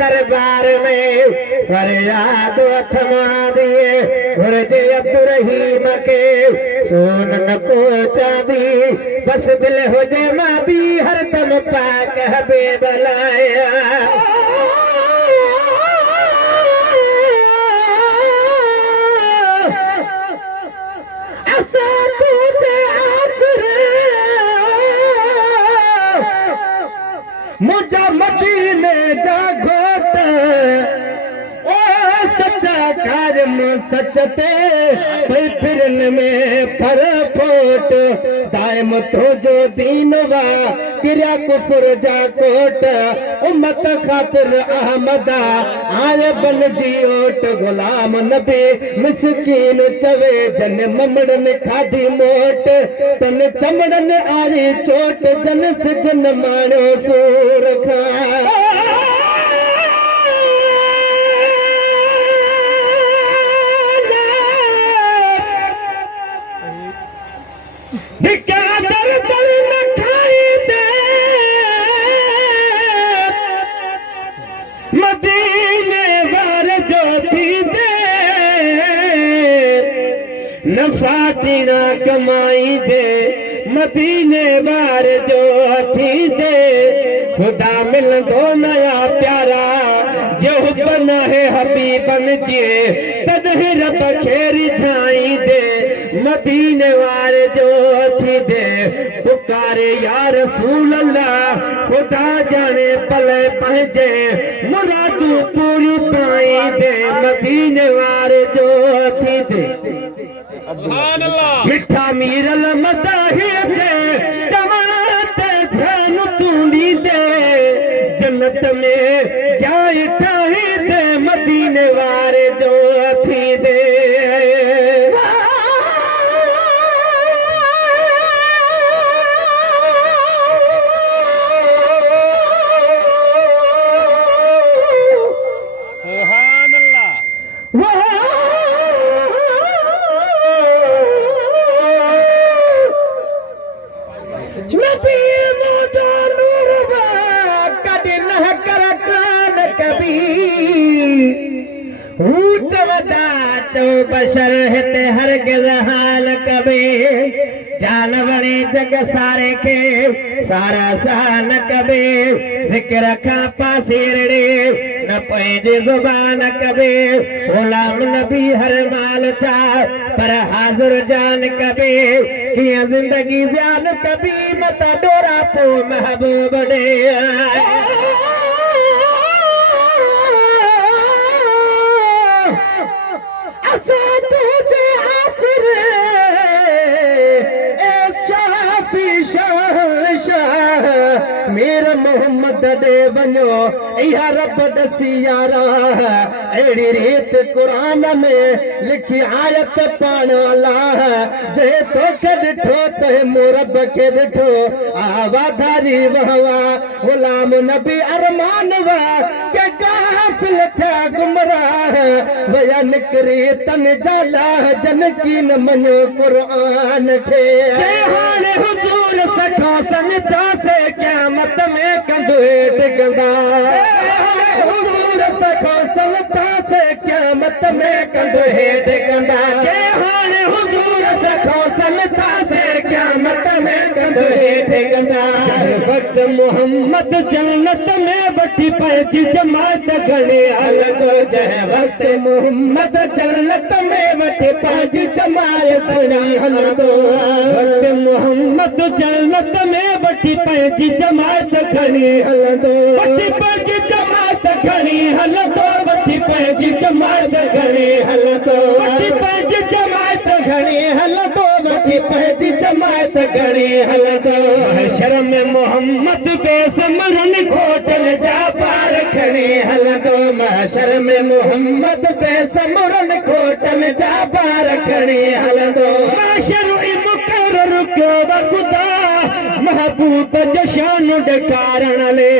दरबार में फरियाद थमा दिए गुरजे अब्दुर्रहीम के सोन न पहुंचा दी बस दिल हो जे मादी हर दम पाक हबे बलाया मुझा मदीने जा घोट ओ सच्चा कारम सचते कोई फिरन में फर फोट दायम तो जो दीनवा किरिया कुफर जा कोट उम्मत खातिर अहमदा आए बन जी ओट गुलाम नबी मिसकीन चवे जन ममड़न खाधी मोट तन चमड़न आरी चोट जन सजन माणो सूर खा फाटीना कमाई दे मदीने बार जो थी दे खुदा मिल दो नया प्यारा जो बना है हबीबन जे तदहि रब खेरी छाई दे मदीने वार जो थी दे पुकारे या रसूल अल्लाह खुदा जाने पले पहुंचे मुरादू पूरी पाई दे मदीने वार जो थी दे मिठा मीरल मदाही दे जमात ध्यान तूंडी दे जन्नत में जाए ठाही दे मदीने वारे जो थी दे बशर हिते हरगिज़ हाल कबे जानवरे जग सारे के सारा सान कबे जिक्र खां पासेरड़े न पंहिंजे ज़ुबान कबे गुलाम नबी हर माल चा पर हाज़िर जान कबे कीअं ज़िंदगी जान कबी मत डोरा पो महबूब ॾे मेरा मोहम्मद ॾे वञो इहा रब दसी यारा अहिड़ी रीत क़ुरान में लिखी आयत पाण अलाह जे तोखे ॾिठो त मूं रब खे ॾिठो आवाधारी वहवा ग़ुलाम नबी अरमान वा के गाफ़िल थिया गुमराह वया निकिरी तन जाला जन की न मञो क़ुरान खे हाणे हुजूर सखो संता से क़यामत में कंधे डिगंदा हुजूर सखो संता से क़यामत में कंधे डिगंदा हाणे हुजूर सखो संता से क़यामत में कंधे डिगंदा वक्त मोहम्मद जन्नत में वठी पंहिंजी जमात खणी हलंदो जंहिं वक्त मोहम्मद जन्नत में वठी पंहिंजी जमात खणी हलंदो वक्त मोहम्मद जन्नत में वठी पंहिंजी जमात खणी हलंदो वठी पंहिंजी जमात खणी हलंदो वठी पंहिंजी जमात खणी हलंदो वठी पंहिंजी जमात खणी हलंदो वठी पंहिंजी जमात खणी हलंदो महशर में मोहम्मद बेसमरन खोटल जा पार खणी हलंदो महशर में मोहम्मद बेसमरन खोटल जा पार खणी हलंदो महशर मुक़रर कयो ख़ुदा महबूब जशान ॾेखारण ले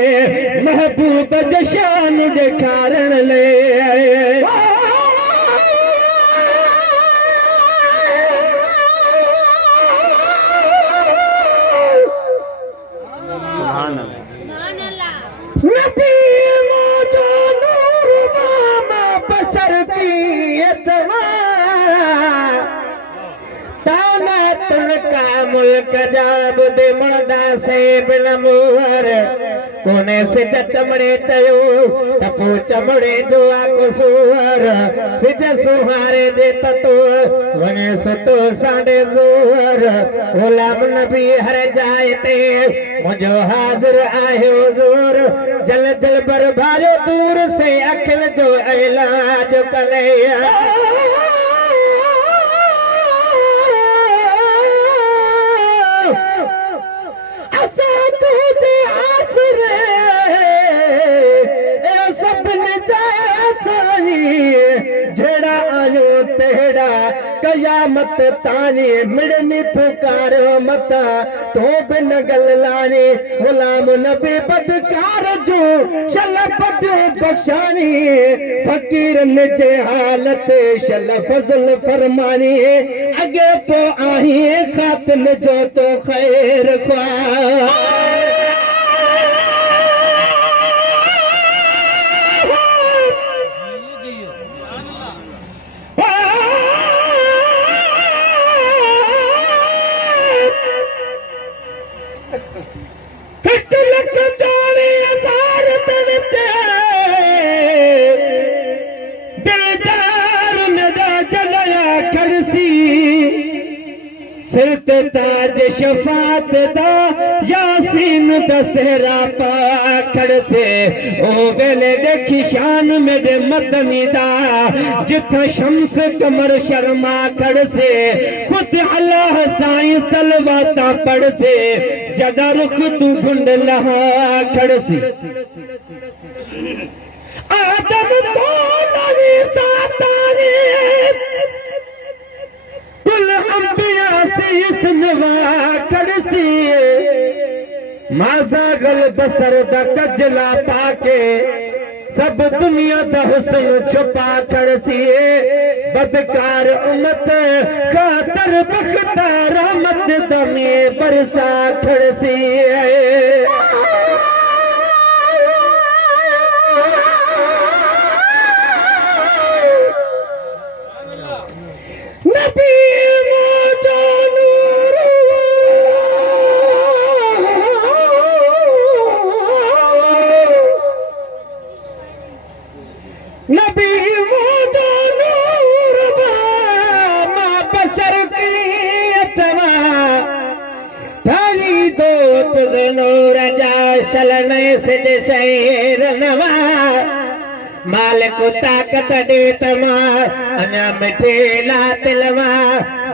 महबूब जशान ॾेखारण ले नबी मोजो नूर मामा बशर की अतवा ताना तुनका मुल्क जाब दे मर्दा से बिन मुहर कोने से चमड़े चयो तपो चमड़े जो आको सुहर सिज सुहारे दे ततो वने सुतो साडे जोहर गुलाम नबी हर जाए ते मुझो हाजिर आयो जोर जल दिल पर भारे दूर से अखिल जो इलाज कलैया जड़ा आयो तेड़ा कयामत तानी मिड़नी थुकार मता तो बिन गल लानी गुलाम नबी बदकार जो शल पद बख्शानी फकीरन जे हालत शल फजल फरमानी अगे पो आही खातन जो तो खैर ख्वा सिर ते ताज शफात दा यासीन दसेरा पाखड़ से ओ वेले देखी शान मेरे मदनी दा जिथा शम्स कमर शर्मा खड़ से खुद अल्लाह साईं सलवाता पढ़ से जदा रुख तू गुंड लहा खड़ से आदम तो नवी सातारे कुल अंबिया से इसनवा करसी माजा गल बसर दा कजला पाके सब दुनिया दा हुस्न छुपा करसी बदकार उम्मत खातर बख्ता रहमत दमे बरसा करसी नबी मोजो नूर नबी मोजो नूर मां बशर की अचवा थारी दो नूर जा शलने से शहर नवा मालिक ताकत दे तमा अना मिठे ला तिलवा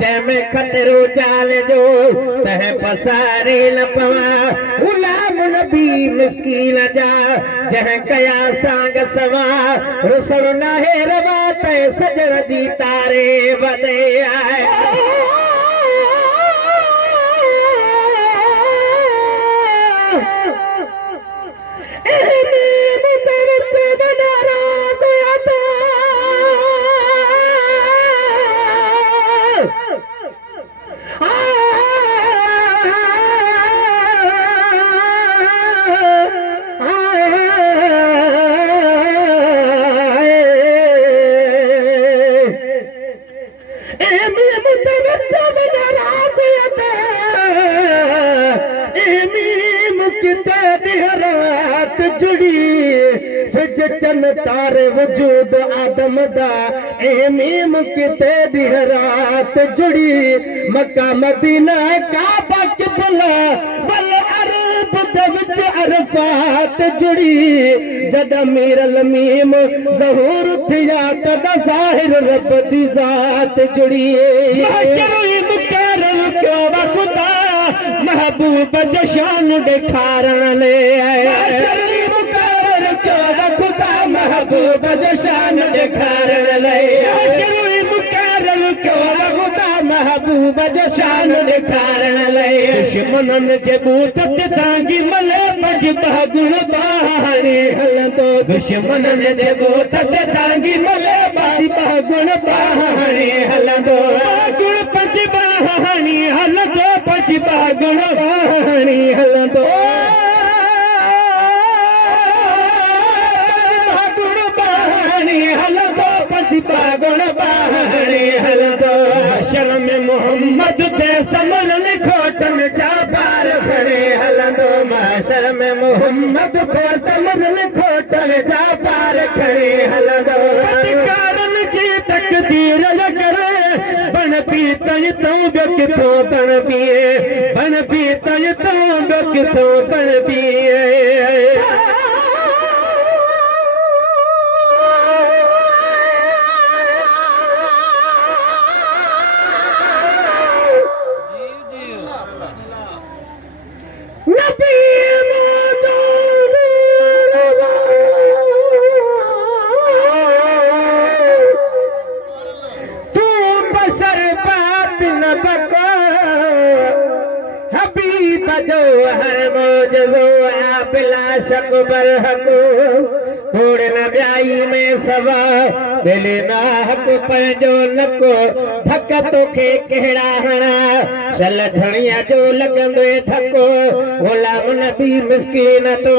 जंहिंमें खतरो जाल जो तंहिं पसारे न पवा गुलाम नबी मिस्कीन जा जंहिं कया सांग सवा रुसण नाहे रवा तंहिं सजण जी तारे वॾे आए चन तारे वजूद आदम दा मीम किते ॾींह रात जुड़ी मक्का मदीना काबा किबला बल अरब दे विच अरफात जुड़ी जॾहिं मीरल मीम ज़हूर थिया तॾहिं ज़ाहिर रब दी ज़ात जुड़ी मुक़रर कयो ख़ुदा महबूब जो शान ॾेखारण लाइ महबूब जो शान ॾेखारण लाइ मुक़रर कयो ख़ुदा महबूब जो शान ॾेखारण लाइ दुश्मननि जे बूत ते तांगी मले पज गुण बहाणे हलंदो दुश्मननि जे बूत ते तांगी मले पज गुण बहाणे हलंदो गुण पज बहाणे हलंदो पज गुण बहाणे हलंदो गुण बहाणे हलंदो हशर में मोहम्मद ते समरल खोटन जा पार खणे हलंदो महशर में मोहम्मद ते समरल खोटन जा पार खणे हलंदो कारन जी तकदीर करे बन पी तई तो किथों बन पिए बन पी तई तो किथों बन पिए शक बरहक थोड़ न ब्याई में सवा दिल ना हक पंहिंजो नको धक तोखे कहिड़ा हणा शल धणिया जो लॻंदे थको गुलाम नबी मिस्कीन तो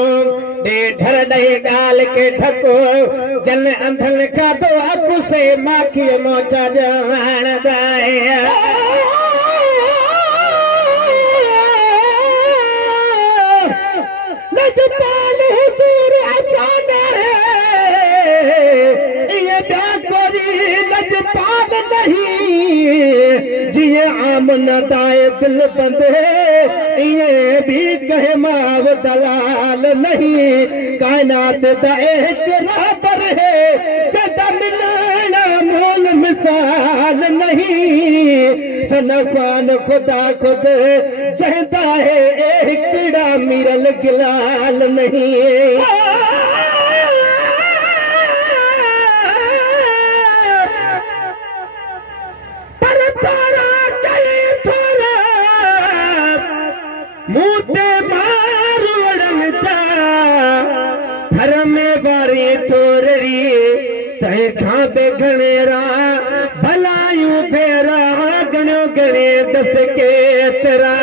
ढर ॾे ॻाल्हि के ठको जन अंधन खाधो अकु से माखी मोचा ॼाण लजपाल हुजूर आसान है ये प्यारी लजपाल नहीं जिये आम नदाए दिल बंदे ये भी कहे माव दलाल नहीं कायनात दा एक राबर है जदा मिलना मोल मिसाल नहीं सनखान खुदा खुद चहता है एकड़ा मिरल गिलाल नहीं पर तारा चले थोड़ा मुँह मार उड़न जा थर में वारी चोररी तय खां पे घणेरा भलायूं फेरा गणो गणे दस के तेरा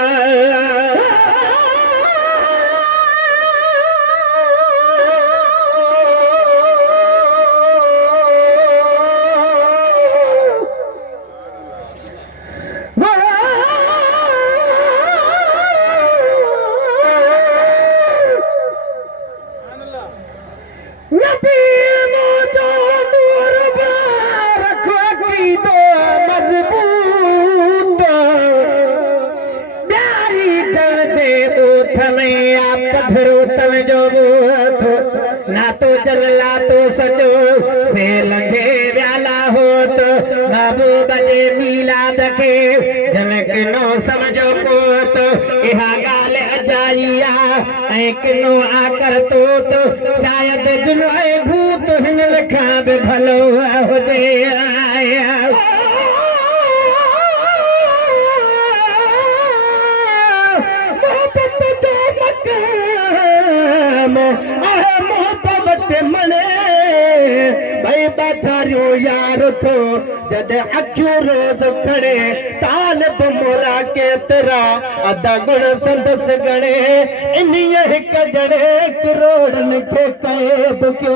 ना तो जल्ला तो सचो से लंघे व्याला हो तो महबूब जे मील मिलाद के जन किनो समझो कोत इहा गाल अजाइया ऐ किनो आकर तोत शायद जुनो ऐ भूत हिन लखा बि भलो हुजे आया मोहब्बत मने भाई बाचारियो यार थो जद अखियों रोज खड़े तालब मोला के तेरा अदा गुण संदस गणे इन्हीं हिक जड़े करोड़न के कैब क्यों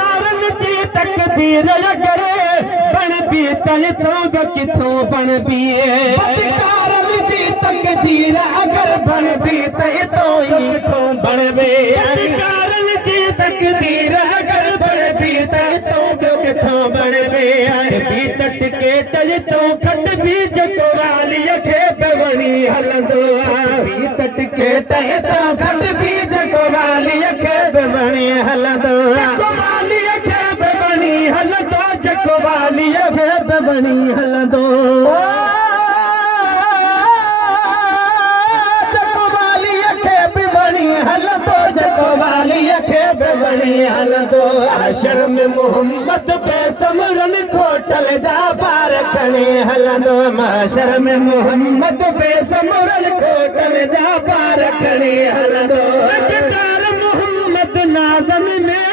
कारण जी तकदीर करे बन भी तय तो किथों बन भी कारण जी तकदीर अगर बन भी तय तो किथों बन बे कारण जी तकदीर अगर बन भी तय तो किथों बन बे भी तट के तय तो खट बीज कोवाली खे बवणी हलंदो भी तट के तय तो खट बीज कोवाली खे बवणी हलंदो कोवाली खे बवणी हलंदो जकोवाली खे बवणी हलंदो शर्म मोहम्मद पे समरन खोटल जा पार खणे हलंदो शर्म मोहम्मद पे समरन खोटल जा पार खणे हलंदो मोहम्मद नाज़म में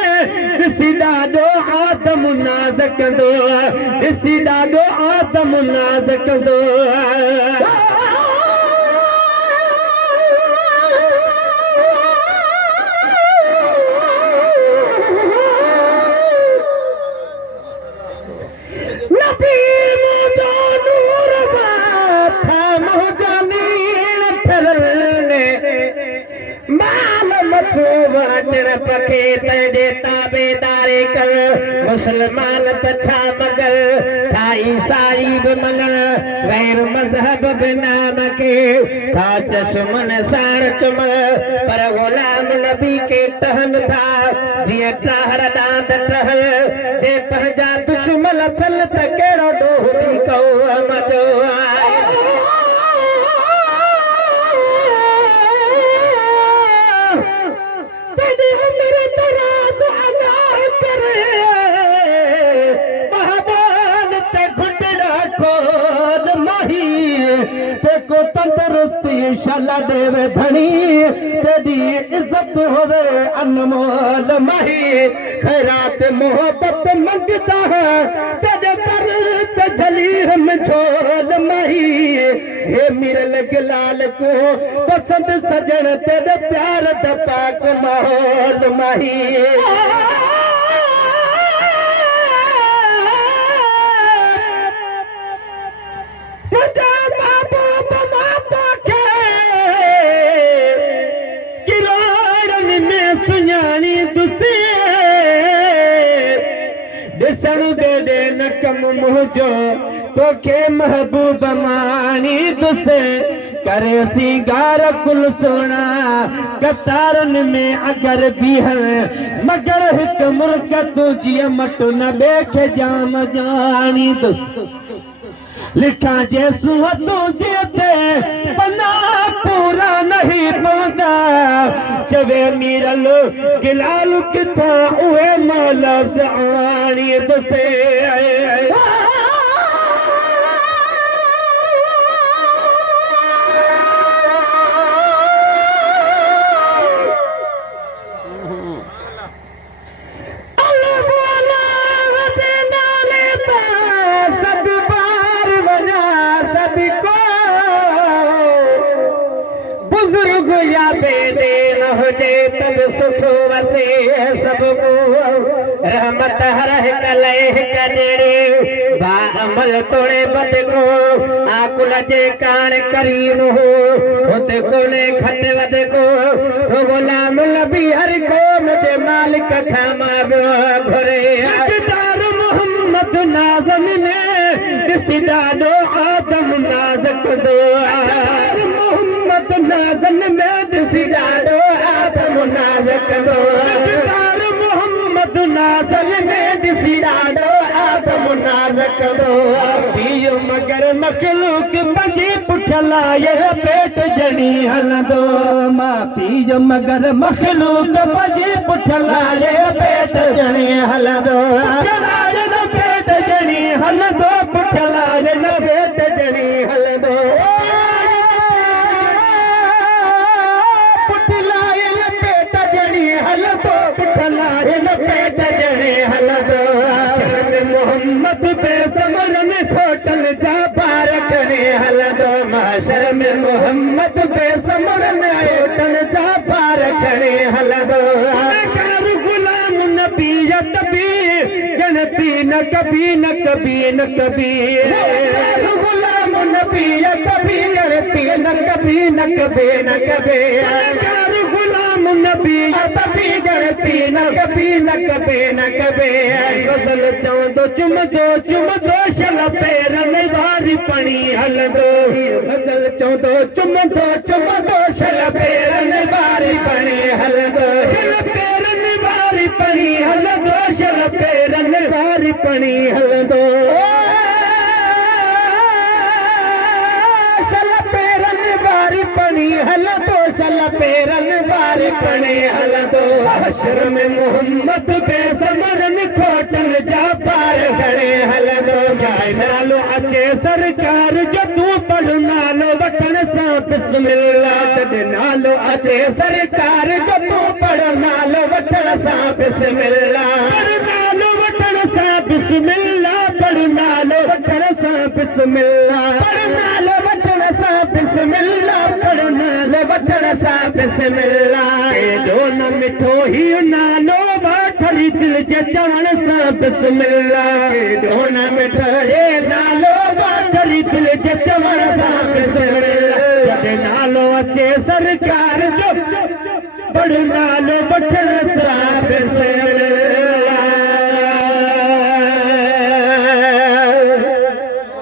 ॾिसी ॾाढो आदम नाज़ कंदो ॾिसी ॾाढो आदम नाज़ कंदो पखे तॾे ताबेदारे कर मुसलमान त छा मगर था ईसाई बि मगर गैर मज़हब बि नाम के था चश्मन साण चुम पर गुलाम नबी के टहन था जीअं टाहर दांत टहल जे पंहिंजा दुश्मन थियल त कहिड़ो ॾोह थी कहो मज़ो तंदुरुस्ती शाला देवे धनी तेरी इज्जत होवे अनमोल माही खैरात मोहब्बत मंगता है तेरे पर तजली हम छोड़ माही हे मिरल गलाल को पसंद सजन तेरे प्यार द पाक माहौल माही मुझो तोखे महबूब मानी दुस करे सिंगार कुल सोना कतारन में अगर बीहर मगर हिक मुल्क तुझी मटु न बेखे जाम जानी दुस लिखा जे सुह तुझे ते पना पूरा नहीं पवंदा चवे मीरल गिलाल किथा उहे मौला से आनी दुसे सुखो वसे सबको रहमत हर कलह कदरे बा अमल तोड़े बद को आकुल जे कान करीम हो होते कोने खत वद को तो गुलाम नबी हर कौम दे मालिक खामा घुरे अजदार मोहम्मद नाज़म में दिसी ॾाढो आदम नाज़ कंदो मोहम्मद नाज़म में दिसी ॾाढो नाज़ कंदो मोहम्मद नाज़ल में दिसी ॾाढो आदम नाज़ कंदो मगर मखलूक पंहिंजी पुठियल आहे पेट ॼणी हलंदो मां पीउ जो मगर मखलूक पंहिंजी पुठियल आहे पेट ॼणी हलंदो पेट ॼणी हलंदो पुठियल आहे न पेट ॼणी हलंदो पुठियल आहे न पेट ॼणी हलंदो पुठियल आहे न पेट ॼणी हलंदो मोहम्मद बेसमर में खोटल जा पार करे हलंदो माशर में मोहम्मद बेसमर में खोटल जा पार करे हलंदो गुलाम नबी तबी जन पी न कभी न कभी न कभी गुलाम नबी तबी जन पी न कभी न कभी न कभी गुलाम नबी तबी जन पी न कभी न कभी न कभी गज़ल चवंदो चुमंदो शल पेरनि वारी पणी हलंदो गज़ल चवंदो चुमंदो शल पेरनि वारी पणी हलंदो शल पेरनि वारी पणी हलंदो शल पेरनि वारी पणी हलंदो शल पेरनि वारी पणी हलंदो शल पेरनि वारी पणी हलंदो हशर में मोहम्मद बेसमरन खोटल जा पार करे हलंदो नालो अचे सरकार जो तूं पढ़ नालो वठण सां बिस्मिल्लाह नालो अचे सरकार जो तूं पढ़ नालो वठण सां बिस्मिल्लाह नालो वठण सां बिस्मिल्लाह पढ़ नालो वठण सां बिस्मिल्लाह पढ़ नालो वठण सां बिस्मिल्लाह पढ़ नालो वठण सां बिस्मिल्लाह एॾो न मिठो ही नालो वाठरी दिल जे चवण सां बिस्मिल्लाह एॾो न मिठो हे नालो वाठरी दिल जे चवण सां बिस्मिल्लाह जॾहिं नालो अचे सरकार जो पढ़ नालो वठण